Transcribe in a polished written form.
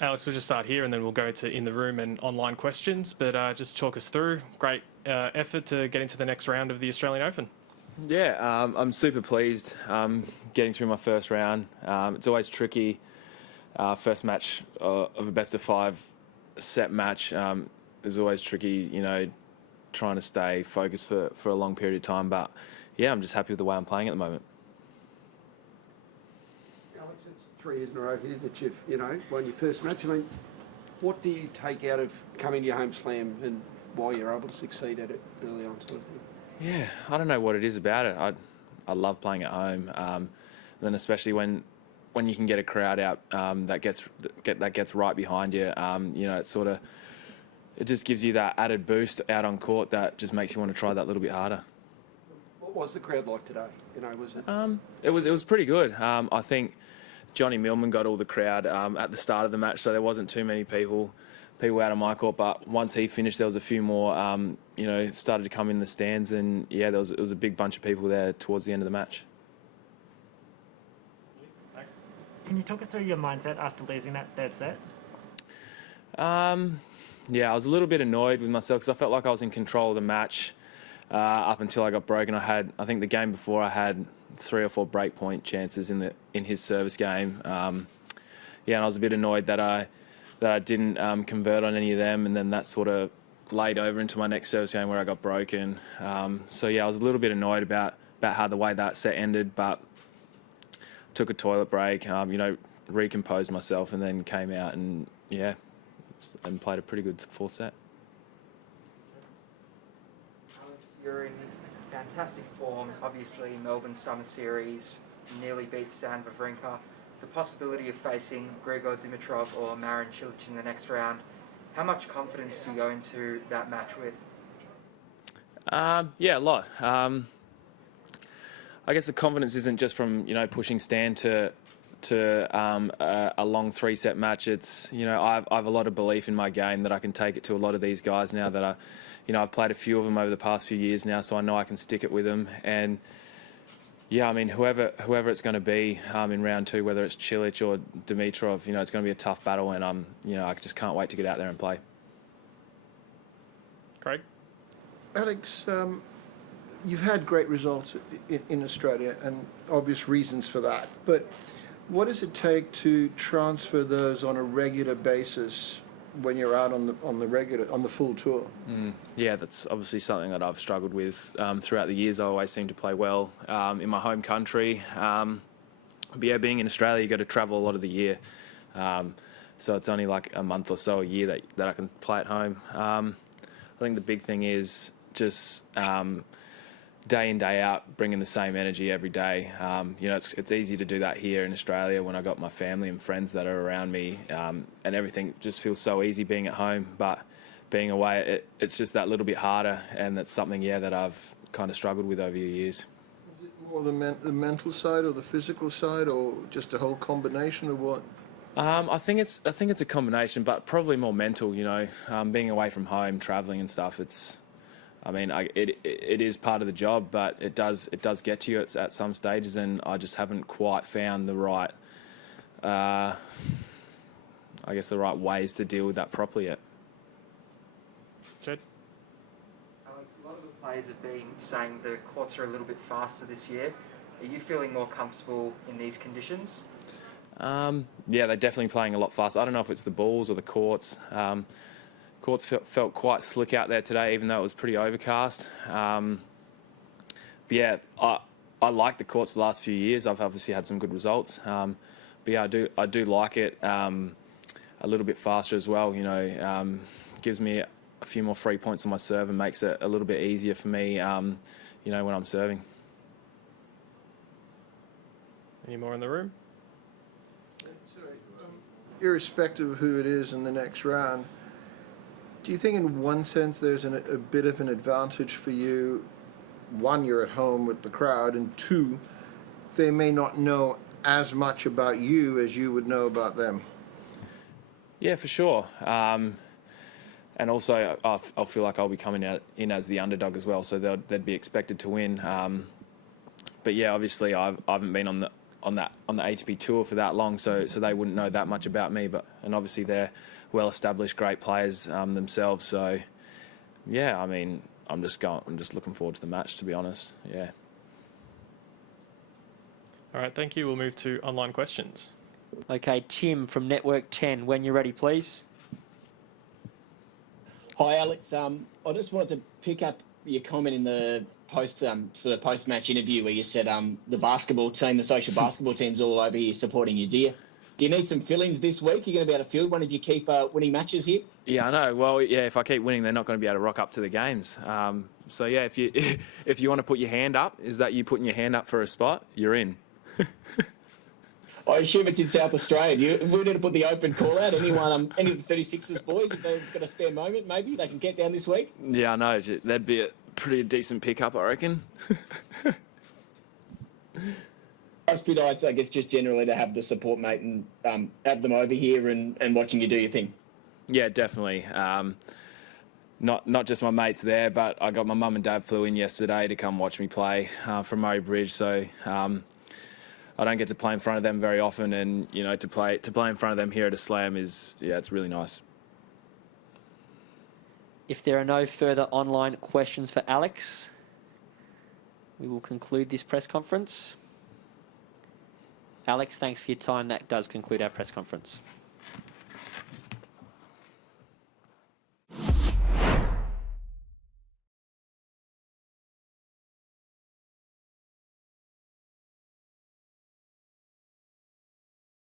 Alex, we'll just start here and then we'll go to in the room and online questions. But just talk us through. Great effort to get into the next round of the Australian Open. Yeah, I'm super pleased getting through my first round. It's always tricky. First match of a best of 5 set match is always tricky, you know, trying to stay focused for a long period of time. But yeah, I'm just happy with the way I'm playing at the moment. Alex, it's 3 years in a row here that you've, won your first match. I mean, what do you take out of coming to your home slam and why you're able to succeed at it early on, sort of thing? Yeah, I don't know what it is about it. I love playing at home, and then especially when you can get a crowd out that gets right behind you. It just gives you that added boost out on court that just makes you want to try that little bit harder. What was the crowd like today? Was it? It was pretty good. I think Johnny Millman got all the crowd at the start of the match, so there wasn't too many people out of my court. But once he finished, there was a few more. Started to come in the stands, and yeah, it was a big bunch of people there towards the end of the match. Can you talk us through your mindset after losing that third set? Yeah, I was a little bit annoyed with myself because I felt like I was in control of the match up until I got broken. I think the game before I had 3 or 4 break point chances in his service game. And I was a bit annoyed that I didn't convert on any of them, and then that sort of laid over into my next service game where I got broken. I was a little bit annoyed about how the way that set ended, but took a toilet break, recomposed myself, and then came out and played a pretty good full set. Alex, you're in fantastic form. Obviously, Melbourne Summer Series nearly beat Stan Wawrinka. The possibility of facing Grigor Dimitrov or Marin Cilic in the next round. How much confidence do you go into that match with? A lot. I guess the confidence isn't just from pushing Stan to a long 3-set match. It's I have a lot of belief in my game that I can take it to a lot of these guys now that I've played a few of them over the past few years now, so I know I can stick it with them. And yeah, I mean whoever it's going to be in round 2, whether it's Cilic or Dimitrov, it's going to be a tough battle, and I just can't wait to get out there and play. Craig? Alex, you've had great results in Australia and obvious reasons for that, but what does it take to transfer those on a regular basis when you're out on the full tour? Yeah, that's obviously something that I've struggled with throughout the years. I always seem to play well in my home country. But yeah, being in Australia, you've got to travel a lot of the year. So it's only like a month or so a year that I can play at home. I think the big thing is just day in, day out, bringing the same energy every day. It's easy to do that here in Australia when I got my family and friends that are around me, and everything just feels so easy being at home. But being away, it's just that little bit harder, and that's something, that I've kind of struggled with over the years. Is it more the mental side or the physical side, or just a whole combination of what? I think it's a combination, but probably more mental. Being away from home, travelling and stuff. It is part of the job, but it does get to you at some stages, and I just haven't quite found the right, the right ways to deal with that properly yet. Jed? Alex, a lot of the players have been saying the courts are a little bit faster this year. Are you feeling more comfortable in these conditions? They're definitely playing a lot faster. I don't know if it's the balls or the courts. Courts felt quite slick out there today, even though it was pretty overcast. I like the courts the last few years. I've obviously had some good results. I do like it a little bit faster as well. Gives me a few more free points on my serve and makes it a little bit easier for me, when I'm serving. Any more in the room? Sorry, irrespective of who it is in the next round, do you think in one sense there's a bit of an advantage for you? One, you're at home with the crowd, and 2, they may not know as much about you as you would know about them. Yeah, for sure. And also, I'll feel like I'll be coming in as the underdog as well, so they'd be expected to win. But yeah, obviously, I haven't been on the ATP tour for that long, so they wouldn't know that much about me. And obviously they're well established, great players themselves. So yeah, I mean, I'm just looking forward to the match, to be honest. Yeah. All right, thank you. We'll move to online questions. Okay, Tim from Network 10, when you're ready, please. Hi, Alex. I just wanted to pick up your comment in the post-match interview where you said the basketball team, the social basketball team's all over here supporting you. Do you need some fill-ins this week? You're going to be able to field one if you keep winning matches here? Yeah, I know. Well, yeah, if I keep winning, they're not going to be able to rock up to the games. So yeah, if you want to put your hand up, is that you putting your hand up for a spot? You're in. I assume it's in South Australia. We need to put the open call out. Anyone, any of the 36ers boys, if they've got a spare moment, maybe they can get down this week. Yeah, I know. That'd be a pretty decent pickup, I reckon. It's pretty nice, I guess, just generally to have the support, mate, and have them over here and watching you do your thing. Yeah, definitely. Not just my mates there, but I got my mum and dad flew in yesterday to come watch me play from Murray Bridge. So I don't get to play in front of them very often, and you know, to play in front of them here at a slam is, yeah, it's really nice. If there are no further online questions for Alex, we will conclude this press conference. Alex, thanks for your time. That does conclude our press conference.